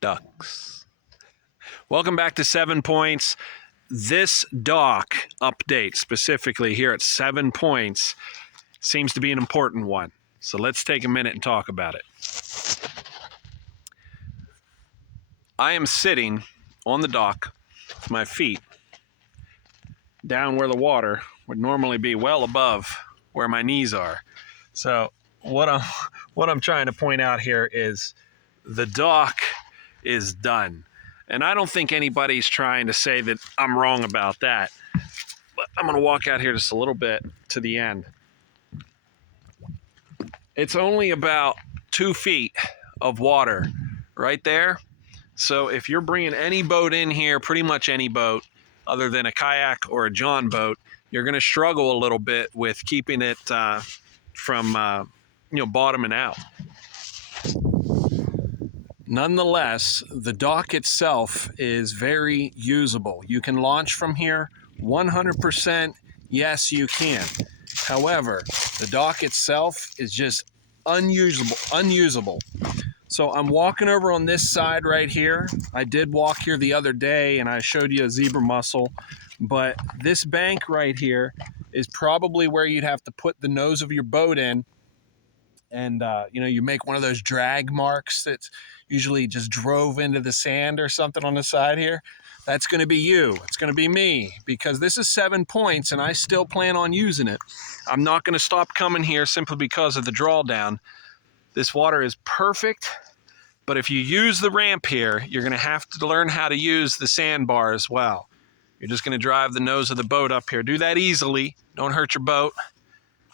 ducks. Welcome back to 7 Points. This dock update specifically here at 7 Points seems to be an important one. So let's take a minute and talk about it. I am sitting on the dock with my feet down where the water would normally be well above where my knees are. So what I'm trying to point out here is the dock is done. And I don't think anybody's trying to say that I'm wrong about that. But I'm going to walk out here just a little bit to the end. It's only about 2 feet of water right there. So if you're bringing any boat in here, pretty much any boat other than a kayak or a John boat, you're going to struggle a little bit with keeping it from bottoming out. Nonetheless, the dock itself is very usable. You can launch from here 100%. Yes, you can. However, the dock itself is just unusable. So I'm walking over on this side right here. I did walk here the other day and I showed you a zebra mussel, but this bank right here is probably where you'd have to put the nose of your boat in. And, you make one of those drag marks that usually just drove into the sand or something on the side here. That's going to be you. It's going to be me, because this is 7 Points and I still plan on using it. I'm not going to stop coming here simply because of the drawdown. This water is perfect, but if you use the ramp here, you're going to have to learn how to use the sandbar as well. You're just going to drive the nose of the boat up here. Do that easily. Don't hurt your boat.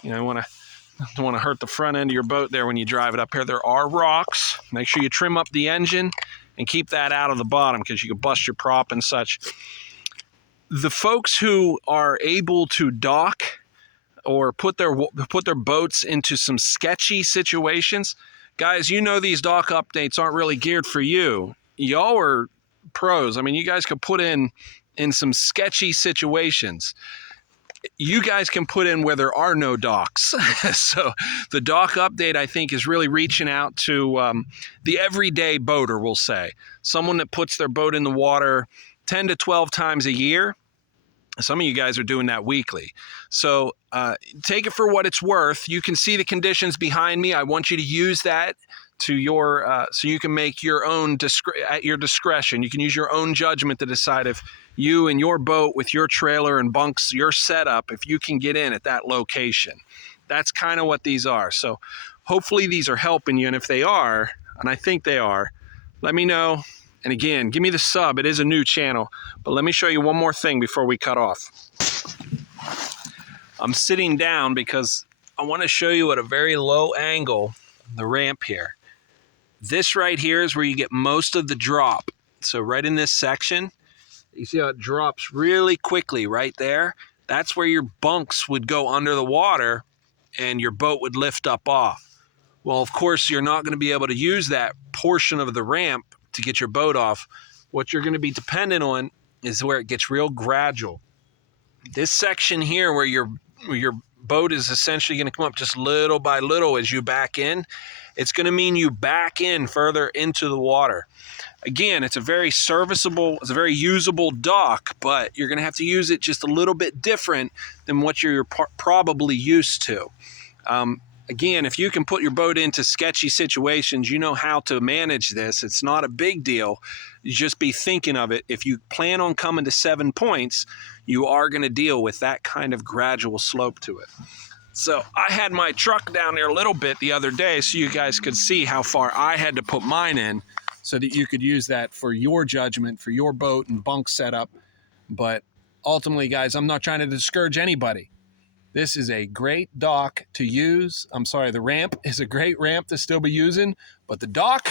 You don't want to hurt the front end of your boat there when you drive it up here. There are rocks. Make sure you trim up the engine and keep that out of the bottom because you can bust your prop and such. The folks who are able to dock or put their boats into some sketchy situations, guys, these dock updates aren't really geared for you. Y'all are pros. I mean, you guys could put in some sketchy situations. You guys can put in where there are no docks. So the dock update, I think, is really reaching out to the everyday boater, we'll say. Someone that puts their boat in the water 10 to 12 times a year. Some of you guys are doing that weekly. So take it for what it's worth. You can see the conditions behind me. I want you to use that to your so you can make your own at your discretion. You can use your own judgment to decide if you and your boat with your trailer and bunks, your setup, if you can get in at that location. That's kind of what these are. So hopefully these are helping you. And if they are, and I think they are, let me know. And again, give me the sub. It is a new channel. But let me show you one more thing before we cut off. I'm sitting down because I want to show you at a very low angle the ramp here. This right here is where you get most of the drop. So right in this section, you see how it drops really quickly right there? That's where your bunks would go under the water and your boat would lift up off. Well, of course, you're not going to be able to use that portion of the ramp to get your boat off. What you're going to be dependent on is where it gets real gradual. This section here where your boat is essentially going to come up just little by little as you back in, it's going to mean you back in further into the water. Again, it's a very serviceable, it's a very usable dock, but you're going to have to use it just a little bit different than what you're probably used to. Again, if you can put your boat into sketchy situations, you know how to manage this. It's not a big deal. You just be thinking of it. If you plan on coming to 7 Points, you are going to deal with that kind of gradual slope to it. So I had my truck down there a little bit the other day so you guys could see how far I had to put mine in so that you could use that for your judgment, for your boat and bunk setup. But ultimately, guys, I'm not trying to discourage anybody. This is a great dock to use. I'm sorry, the ramp is a great ramp to still be using, but the dock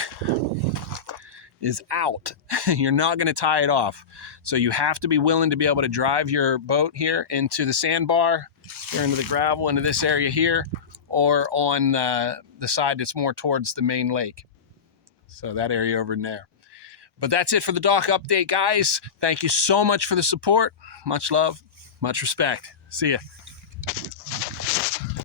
is out. You're not going to tie it off. So you have to be willing to be able to drive your boat here into the sandbar, here into the gravel, into this area here, or on the side that's more towards the main lake. So that area over in there. But that's it for the dock update, guys. Thank you so much for the support. Much love, much respect. See ya.